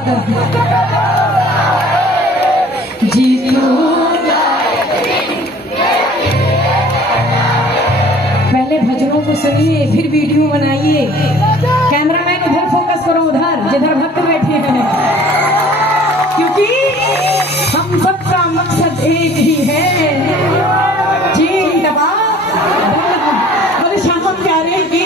गाकर जीतू। पहले भजनों को सुनिए फिर वीडियो बनाइए। कैमरामैन उधर फोकस करो, उधर जिधर भक्त बैठे हैं, क्योंकि हम सबका मकसद एक ही है। और शाम प्यारे की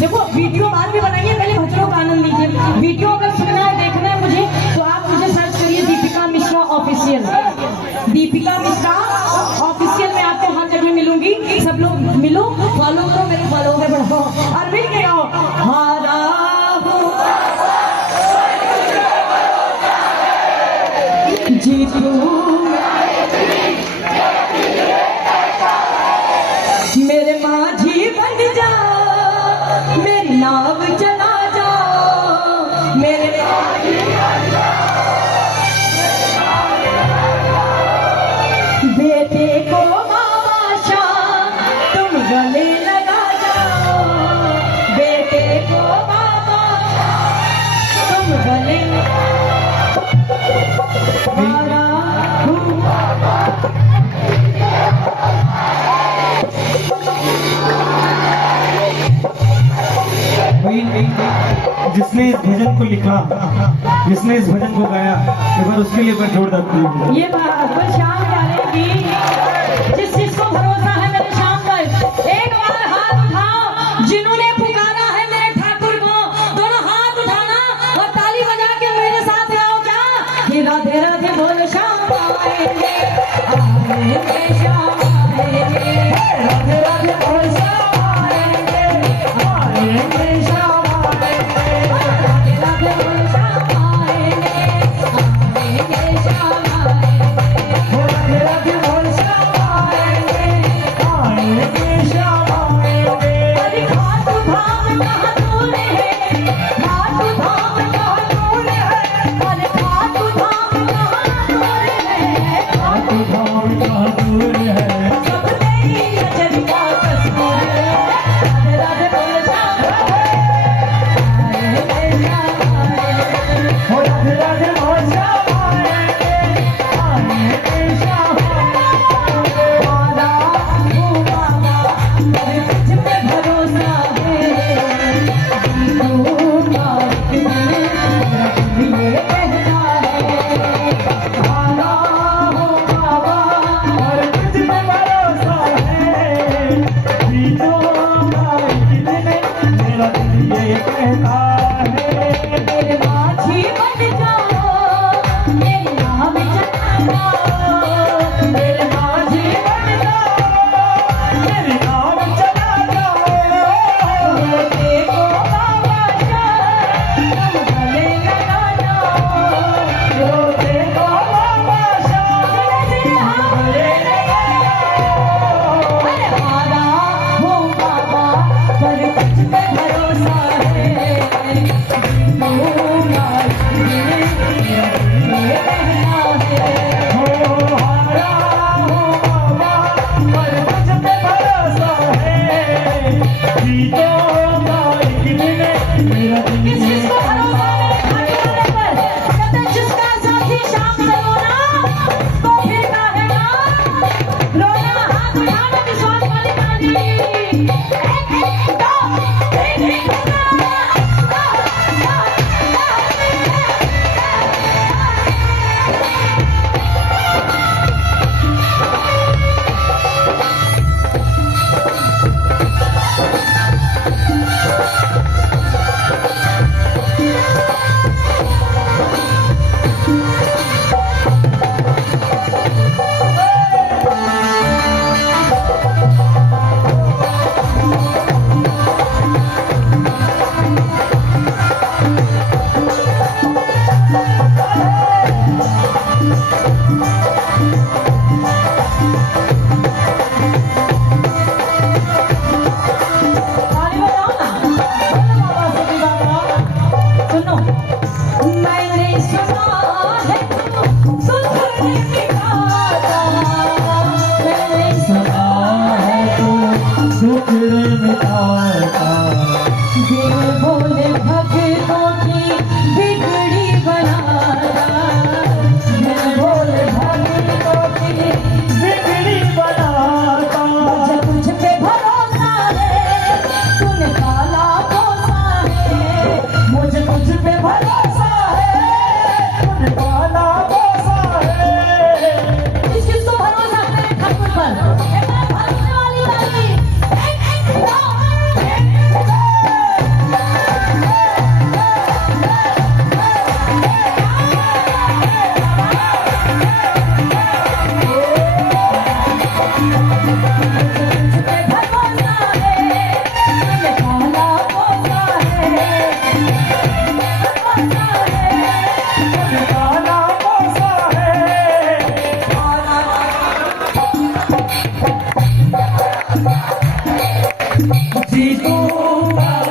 देखो वीडियो बाद में बनाइए, पहले भजनों का आनंद लीजिए। वीडियो अगर सुनना है देखना है मुझे तो आप मुझे सर्च करिए दीपिका मिश्रा ऑफिशियल। दीपिका मिश्रा ऑफिशियल में आपको हर जगह मिलूंगी। सब लोग मिलो, फॉलो करो, मेरे फॉलो में बढ़ो और मिल के आओ। हारा जीतू मेरे माझी बन जा, मेरी नाव चला जा, मेरे बेटे को बादशाह तुम गले लगा जाओ, बेटे को बादशाह तुम गले जिसने इस भजन को लिखा, जिसने इस भजन को गाया, एक बार उसके लिए मैं जोरदार तालियां। ये बात शाम डालेगी, जिस चीज को भरोसा है मेरे शाम पर, एक बार हाथ उठाओ। जिन्होंने पुकारा है मेरे ठाकुर को, दोनों हाथ उठाना और ताली बजा के मेरे साथ आओ। क्या कि राधे राधे बोल शाम आएंगे, आएंगे शाम आएंगे, राधे राधे बोल शाम आएंगे, आएंगे शाम बोले भक्तों की बिगड़ी जीतूंगा